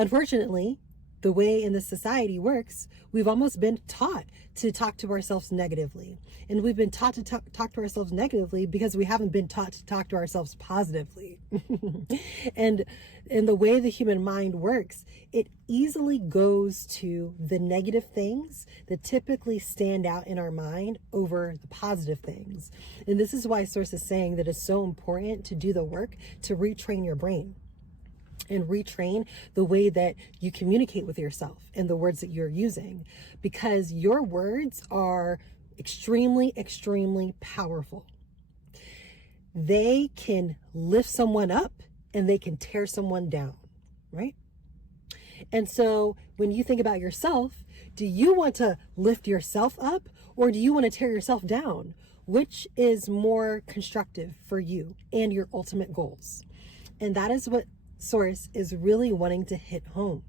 Unfortunately, the way in this society works, we've almost been taught to talk to ourselves negatively. And we've been taught to talk to ourselves negatively because we haven't been taught to talk to ourselves positively. And in the way the human mind works, it easily goes to the negative things that typically stand out in our mind over the positive things. And this is why Source is saying that it's so important to do the work to retrain your brain and retrain the way that you communicate with yourself and the words that you're using, because your words are extremely, extremely powerful. They can lift someone up and they can tear someone down, right? And so when you think about yourself, do you want to lift yourself up or do you want to tear yourself down? Which is more constructive for you and your ultimate goals? And that is what Source is really wanting to hit home.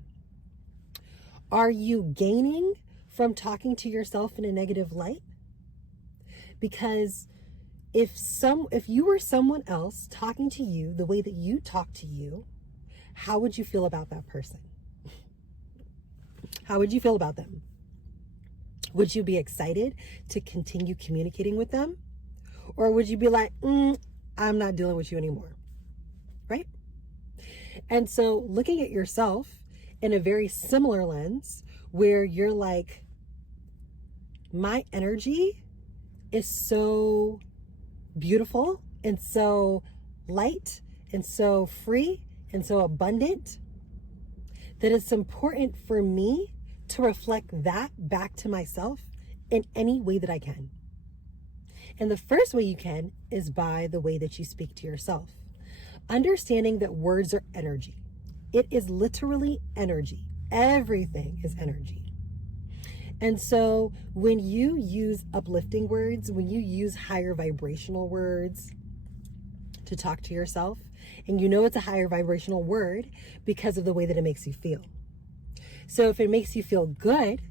Are you gaining from talking to yourself in a negative light? Because if you were someone else talking to you the way that you talk to you, how would you feel about that person? How would you feel about them? Would you be excited to continue communicating with them? Or would you be like, I'm not dealing with you anymore, right? And so looking at yourself in a very similar lens where you're like, my energy is so beautiful and so light and so free and so abundant that it's important for me to reflect that back to myself in any way that I can. And the first way you can is by the way that you speak to yourself. Understanding that words are energy. It is literally energy. Everything is energy. And so when you use uplifting words, when you use higher vibrational words to talk to yourself, and you know it's a higher vibrational word because of the way that it makes you feel. So if it makes you feel good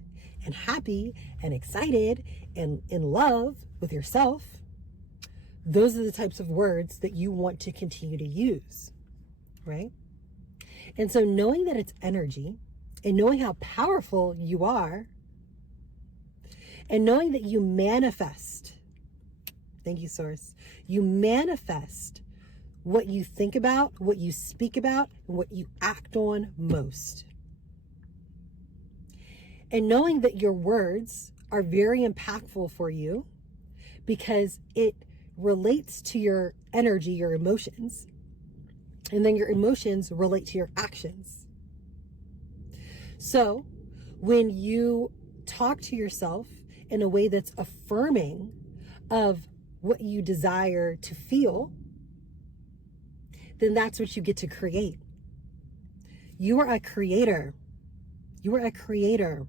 and happy and excited and in love with yourself, those are the types of words that you want to continue to use, right? And so knowing that it's energy and knowing how powerful you are and knowing that you manifest, thank you, Source, you manifest what you think about, what you speak about, and what you act on most. And knowing that your words are very impactful for you because it relates to your energy, your emotions, and then your emotions relate to your actions. So when you talk to yourself in a way that's affirming of what you desire to feel, then that's what you get to create. You are a creator. You are a creator.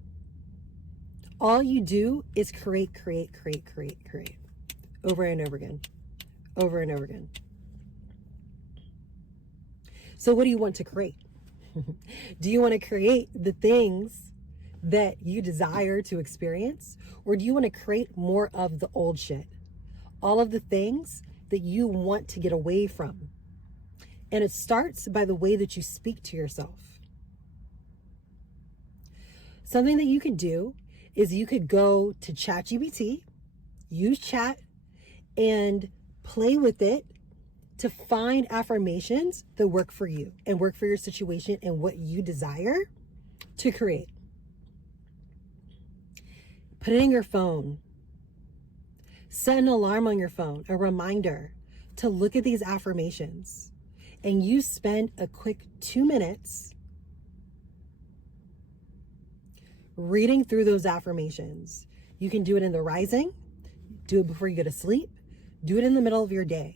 All you do is create over and over again, over and over again. So what do you want to create? Do you want to create the things that you desire to experience? Or do you want to create more of the old shit? All of the things that you want to get away from. And it starts by the way that you speak to yourself. Something that you could do is you could go to ChatGPT, use chat, and play with it to find affirmations that work for you and work for your situation and what you desire to create. Put it in your phone. Set an alarm on your phone, a reminder to look at these affirmations. And you spend a quick 2 minutes reading through those affirmations. You can do it in the rising, do it before you go to sleep, do it in the middle of your day.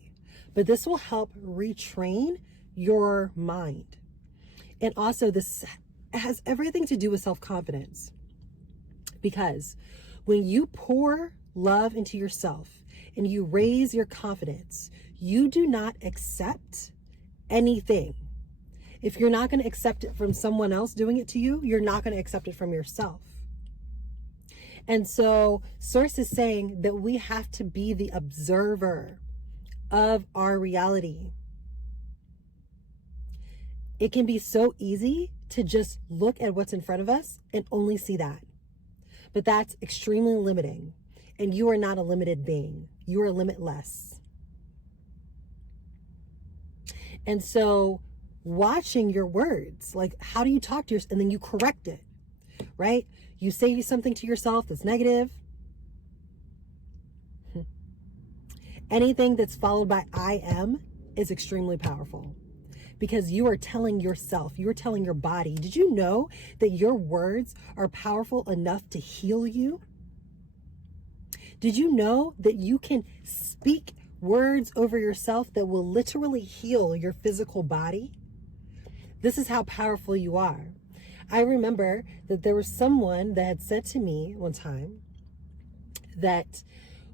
But this will help retrain your mind. And also this has everything to do with self-confidence. Because when you pour love into yourself and you raise your confidence, you do not accept anything. If you're not going to accept it from someone else doing it to you, you're not going to accept it from yourself. And so Source is saying that we have to be the observer of our reality. It can be so easy to just look at what's in front of us and only see that. But that's extremely limiting. And you are not a limited being. You are limitless. And so watching your words, like how do you talk to yourself, and then you correct it, right? You say something to yourself that's negative. Anything that's followed by I am is extremely powerful, because you are telling yourself, you are telling your body. Did you know that your words are powerful enough to heal you? Did you know that you can speak words over yourself that will literally heal your physical body? This is how powerful you are. I remember that there was someone that had said to me one time that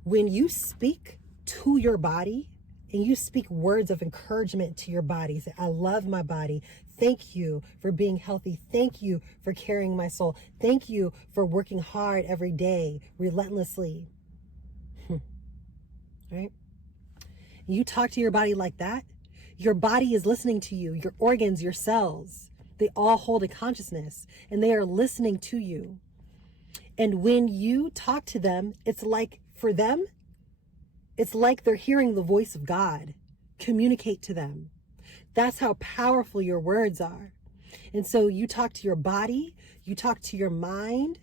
when you speak to your body and you speak words of encouragement to your body, say, I love my body. Thank you for being healthy. Thank you for carrying my soul. Thank you for working hard every day, relentlessly. Right? You talk to your body like that, your body is listening to you. Your organs, your cells, they all hold a consciousness and they are listening to you. And when you talk to them, it's like for them, it's like they're hearing the voice of God. Communicate to them. That's how powerful your words are. And so you talk to your body, you talk to your mind,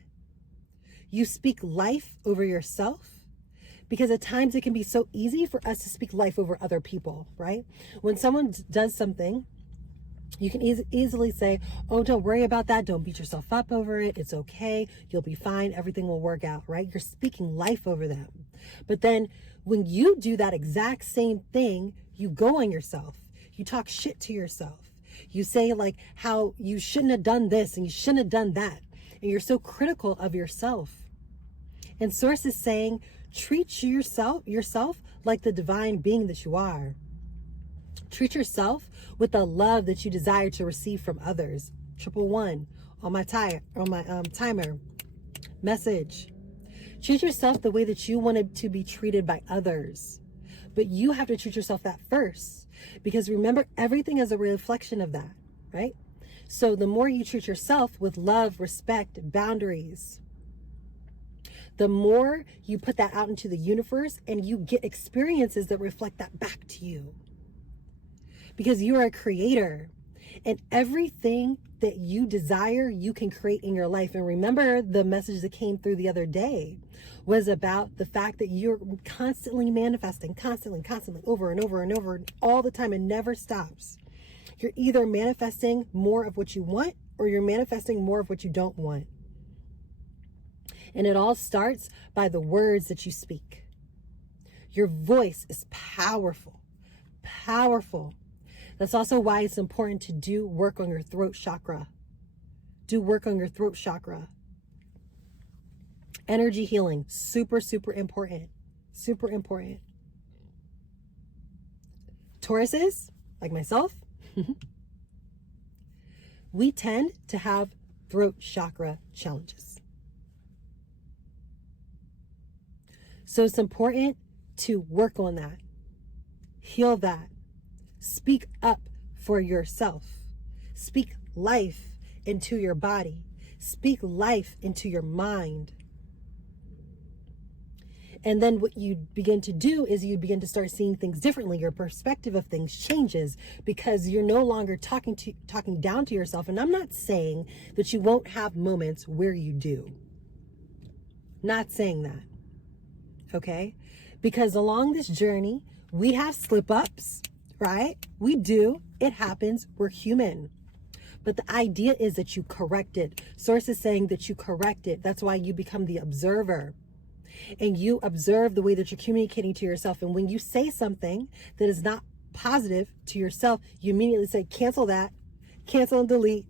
you speak life over yourself. Because at times it can be so easy for us to speak life over other people, right? When someone does something, you can easily say, oh, don't worry about that. Don't beat yourself up over it. It's okay. You'll be fine. Everything will work out, right? You're speaking life over them. But then when you do that exact same thing, you go on yourself. You talk shit to yourself. You say like how you shouldn't have done this and you shouldn't have done that. And you're so critical of yourself. And Source is saying, treat yourself like the divine being that you are. Treat yourself with the love that you desire to receive from others. 111 on my timer. Message. Treat yourself the way that you wanted to be treated by others. But you have to treat yourself that first. Because remember, everything is a reflection of that, right? So the more you treat yourself with love, respect, boundaries, the more you put that out into the universe and you get experiences that reflect that back to you. Because you are a creator, and everything that you desire, you can create in your life. And remember, the message that came through the other day was about the fact that you're constantly manifesting, constantly, over and over and over, all the time. It never stops. You're either manifesting more of what you want or you're manifesting more of what you don't want. And it all starts by the words that you speak. Your voice is powerful, powerful. That's also why it's important to do work on your throat chakra. Do work on your throat chakra. Energy healing, super, super important. Super important. Tauruses, like myself, we tend to have throat chakra challenges. So it's important to work on that. Heal that. Speak up for yourself. Speak life into your body. Speak life into your mind. And then what you begin to do is you begin to start seeing things differently. Your perspective of things changes because you're no longer talking down to yourself. And I'm not saying that you won't have moments where you do. Not saying that. Okay? Because along this journey, we have slip-ups, right? We do. It happens. We're human. But the idea is that you correct it. Source is saying that you correct it. That's why you become the observer. And you observe the way that you're communicating to yourself. And when you say something that is not positive to yourself, you immediately say, cancel that, cancel and delete.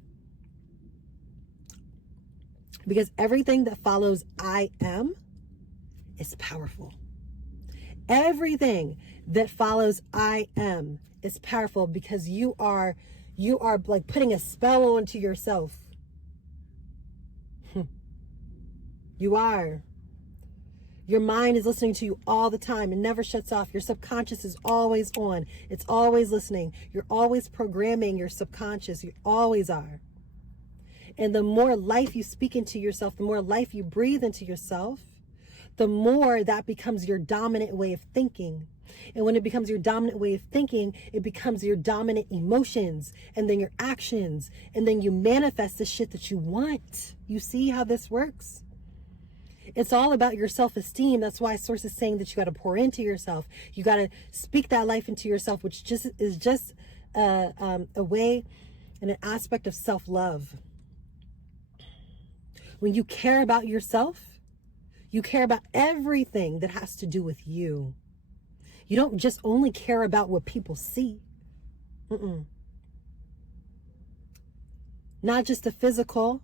Because everything that follows I am is powerful. Everything that follows I am is powerful because you are like putting a spell onto yourself. You are. Your mind is listening to you all the time. It never shuts off. Your subconscious is always on. It's always listening. You're always programming your subconscious. You always are. And the more life you speak into yourself, the more life you breathe into yourself, the more that becomes your dominant way of thinking. And when it becomes your dominant way of thinking, it becomes your dominant emotions and then your actions. And then you manifest the shit that you want. You see how this works? It's all about your self-esteem. That's why Source is saying that you got to pour into yourself. You got to speak that life into yourself, which is just a way and an aspect of self-love. When you care about yourself, you care about everything that has to do with you. You don't just only care about what people see. Not just the physical.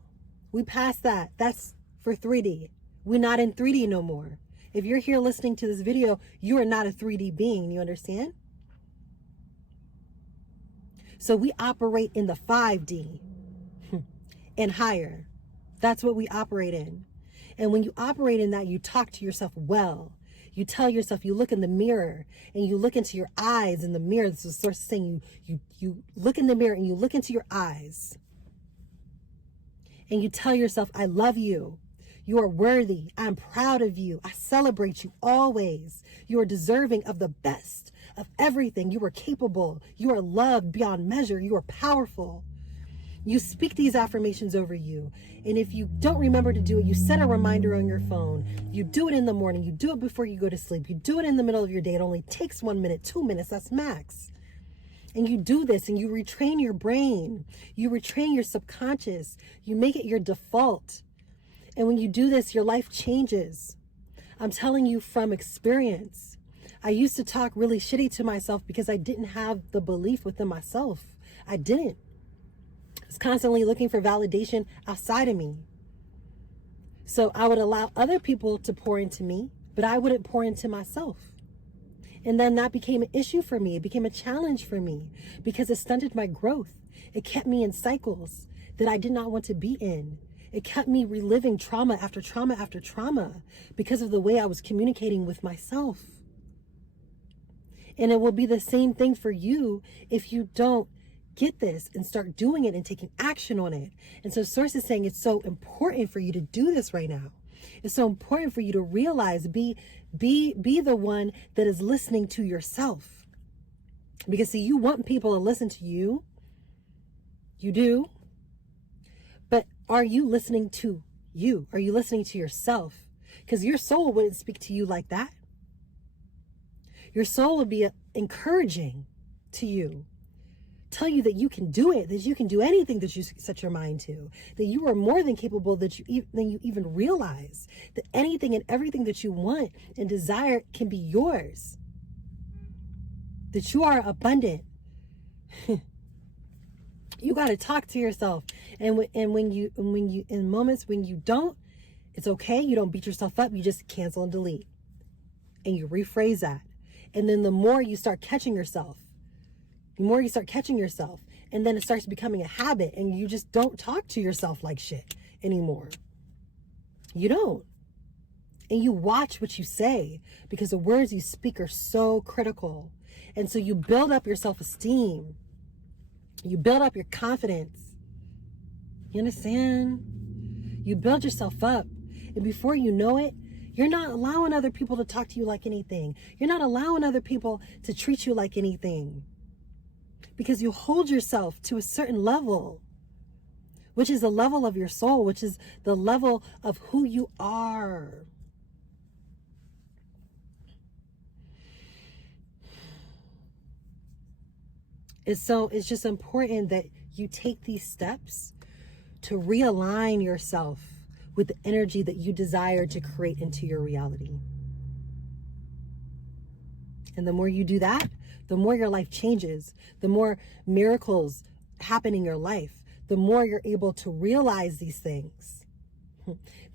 We passed that. That's for 3D. We're not in 3D no more. If you're here listening to this video, you are not a 3D being. You understand? So we operate in the 5D and higher. That's what we operate in. And when you operate in that, you talk to yourself well. You tell yourself, you look in the mirror and you look into your eyes in the mirror. This is Source saying you look in the mirror and you look into your eyes. And you tell yourself, I love you. You are worthy. I'm proud of you. I celebrate you always. You are deserving of the best of everything. You are capable. You are loved beyond measure. You are powerful. You speak these affirmations over you. And if you don't remember to do it, you set a reminder on your phone. You do it in the morning. You do it before you go to sleep. You do it in the middle of your day. It only takes 1 minute, 2 minutes. That's max. And you do this and you retrain your brain. You retrain your subconscious. You make it your default. And when you do this, your life changes. I'm telling you from experience. I used to talk really shitty to myself because I didn't have the belief within myself. I didn't. I was constantly looking for validation outside of me. So I would allow other people to pour into me, but I wouldn't pour into myself. And then that became an issue for me. It became a challenge for me because it stunted my growth. It kept me in cycles that I did not want to be in. It kept me reliving trauma after trauma after trauma because of the way I was communicating with myself. And it will be the same thing for you if you don't get this and start doing it and taking action on it. And so Source is saying it's so important for you to do this right now. It's so important for you to realize, be the one that is listening to yourself. Because see, you want people to listen to you. You do. But are you listening to you? Are you listening to yourself? Because your soul wouldn't speak to you like that. Your soul would be encouraging to you. Tell you that you can do it, that you can do anything that you set your mind to, that you are more than capable than you even realize, that anything and everything that you want and desire can be yours, that you are abundant. You got to talk to yourself. And when you in moments when you don't, it's okay. You don't beat yourself up. You just cancel and delete. And you rephrase that. And then the more you start catching yourself, and then it starts becoming a habit and you just don't talk to yourself like shit anymore. You don't. And you watch what you say because the words you speak are so critical. And so you build up your self-esteem. You build up your confidence. You understand? You build yourself up. And before you know it, you're not allowing other people to talk to you like anything. You're not allowing other people to treat you like anything. Because you hold yourself to a certain level, which is the level of your soul, which is the level of who you are. It's just important that you take these steps to realign yourself with the energy that you desire to create into your reality. And the more you do that, the more your life changes, the more miracles happen in your life, the more you're able to realize these things,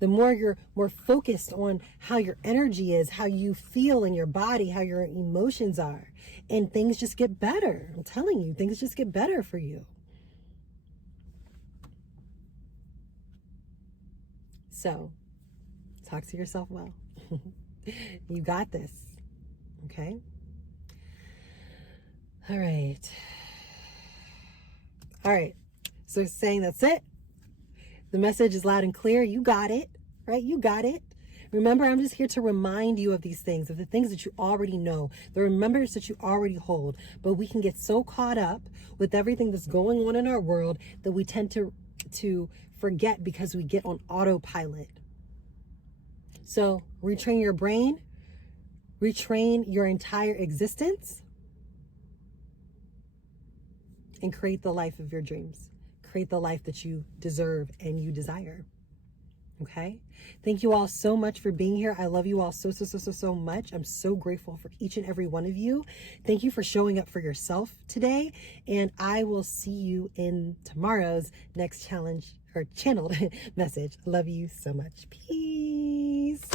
the more you're more focused on how your energy is, how you feel in your body, how your emotions are, and things just get better. I'm telling you, things just get better for you. So, talk to yourself well. You got this, okay? All right. So saying that's it. The message is loud and clear. You got it, right? You got it. Remember, I'm just here to remind you of these things, of the things that you already know, the remembrance that you already hold. But we can get so caught up with everything that's going on in our world that we tend to forget because we get on autopilot. So retrain your brain, retrain your entire existence, and create the life of your dreams. Create the life that you deserve and you desire. Okay? Thank you all so much for being here. I love you all so much. I'm so grateful for each and every one of you. Thank you for showing up for yourself today. And I will see you in tomorrow's next challenge or channeled message. Love you so much. Peace.